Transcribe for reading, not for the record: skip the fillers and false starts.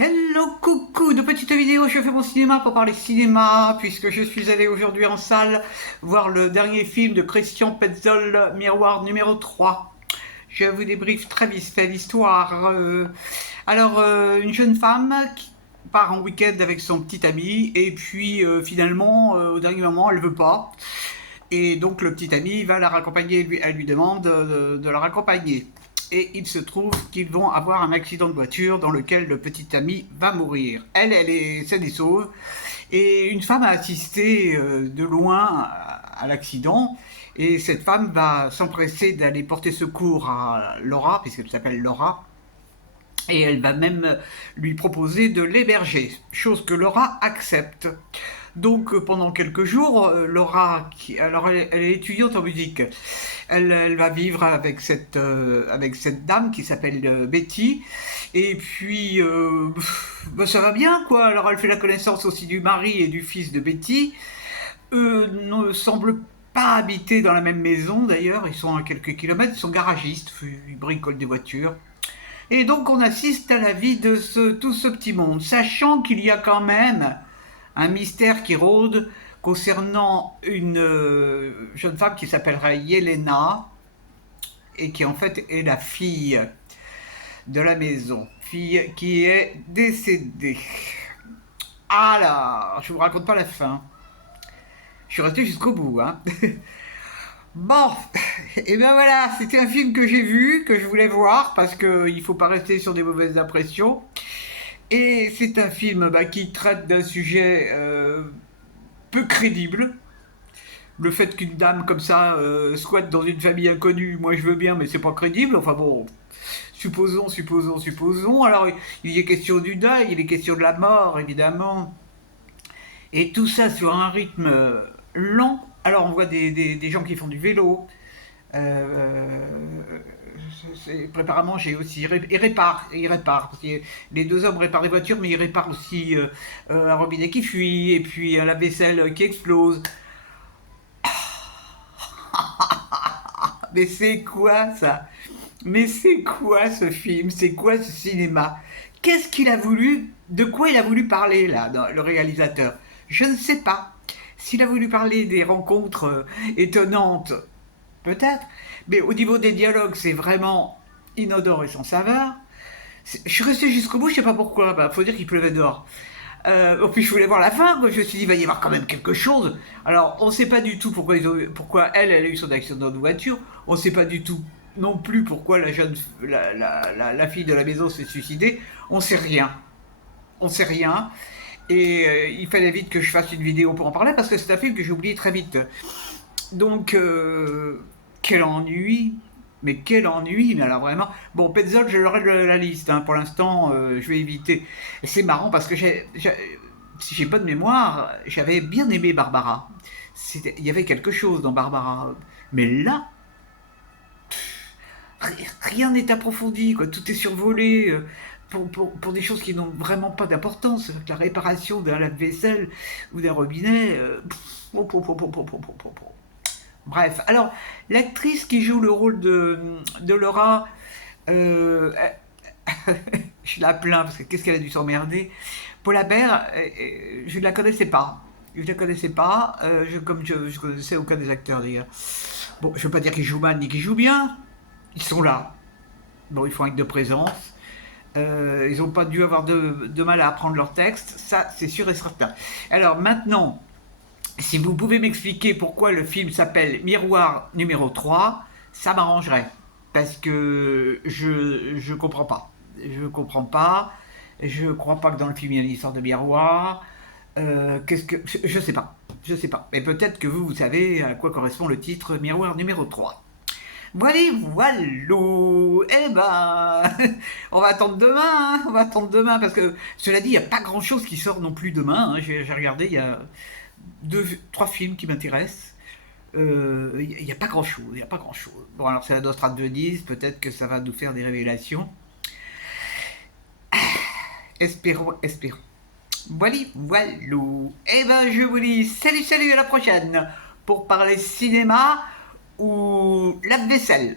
Hello, coucou, de petites vidéos, je fais mon cinéma pour parler cinéma, puisque je suis allé aujourd'hui en salle voir le dernier film de Christian Petzold, Miroir numéro 3. Je vous débriefe très vite fait l'histoire. Une jeune femme qui part en week-end avec son petit ami, et puis finalement, au dernier moment, elle veut pas. Et donc le petit ami va la raccompagner, elle lui demande de la raccompagner. Et il se trouve qu'ils vont avoir un accident de voiture dans lequel le petit ami va mourir. Elle est saine et sauve. Et une femme a assisté de loin à l'accident. Et cette femme va s'empresser d'aller porter secours à Laura, puisqu'elle s'appelle Laura. Et elle va même lui proposer de l'héberger, chose que Laura accepte. Donc pendant quelques jours, Laura, alors elle est étudiante en musique, elle va vivre avec cette dame qui s'appelle Betty, et puis ça va bien quoi. Alors elle fait la connaissance aussi du mari et du fils de Betty. Eux ne semblent pas habiter dans la même maison d'ailleurs, ils sont à quelques kilomètres, ils sont garagistes, ils bricolent des voitures. Et donc on assiste à la vie de tout ce petit monde, sachant qu'il y a quand même un mystère qui rôde concernant une jeune femme qui s'appellerait Yelena et qui en fait est la fille de la maison, fille qui est décédée. Alors, je vous raconte pas la fin. Je suis resté jusqu'au bout, hein. Bon, et ben voilà, c'était un film que j'ai vu, que je voulais voir, parce qu'il ne faut pas rester sur des mauvaises impressions. Et c'est un film qui traite d'un sujet peu crédible. Le fait qu'une dame comme ça squatte dans une famille inconnue, moi je veux bien, mais c'est pas crédible. Enfin bon, supposons. Alors il y a question du deuil, il est question de la mort, évidemment. Et tout ça sur un rythme lent. Alors on voit des gens qui font du vélo. Euh, Prépare à manger aussi. Il répare. Parce que les deux hommes réparent des voitures, mais ils réparent aussi un robinet qui fuit, et puis un lave-vaisselle qui explose. Mais c'est quoi ça? Mais c'est quoi ce film? C'est quoi ce cinéma? Qu'est-ce qu'il a voulu? De quoi il a voulu parler là, le réalisateur? Je ne sais pas. S'il a voulu parler des rencontres étonnantes, peut-être. Mais au niveau des dialogues, c'est vraiment inodore et sans saveur. Je suis resté jusqu'au bout, je sais pas pourquoi. Faut dire qu'il pleuvait dehors. Puis je voulais voir la fin, quoi. Je me suis dit, il va y avoir quand même quelque chose. Alors, on ne sait pas du tout pourquoi elle a eu son accident de voiture. On ne sait pas du tout non plus pourquoi la fille de la maison s'est suicidée. On sait rien. On sait rien. Et il fallait vite que je fasse une vidéo pour en parler parce que c'est un film que j'ai oublié très vite. Donc, quel ennui. Mais quel ennui, mais alors vraiment. Bon, Petzold, je l'aurai de la liste, hein. Pour l'instant, je vais éviter. Et c'est marrant parce que si j'ai bonne mémoire, j'avais bien aimé Barbara. Il y avait quelque chose dans Barbara. Mais là, rien n'est approfondi, quoi. Tout est survolé. Pour des choses qui n'ont vraiment pas d'importance, la réparation d'un lave-vaisselle ou d'un robinet. Bref, alors l'actrice qui joue le rôle de Laura, euh, je la plains parce que qu'est-ce qu'elle a dû s'emmerder. Paula Bear, je ne la connaissais pas. Je ne la connaissais pas, comme je ne connaissais aucun des acteurs d'ailleurs. Bon, je ne veux pas dire qu'ils jouent mal ni qu'ils jouent bien, ils sont là. Bon, ils font acte de présence. Ils n'ont pas dû avoir de mal à apprendre leur texte, ça c'est sûr et certain. Alors maintenant, si vous pouvez m'expliquer pourquoi le film s'appelle Miroir numéro 3, ça m'arrangerait. Parce que je comprends pas. Je comprends pas. Je crois pas que dans le film il y a une histoire de miroir. Je sais pas. Je sais pas. Mais peut-être que vous savez à quoi correspond le titre Miroir numéro 3. Voilà, voilà. Eh ben, on va attendre demain, hein. On va attendre demain parce que cela dit, il n'y a pas grand-chose qui sort non plus demain, hein. J'ai regardé, il y a trois films qui m'intéressent. Il n'y a pas grand-chose, il n'y a pas grand-chose. Bon, alors c'est la Nostra de Venise, peut-être que ça va nous faire des révélations. Espérons, espérons. Voilà, voilà. Eh ben, je vous dis salut, salut, à la prochaine pour parler cinéma ou lave-vaisselle.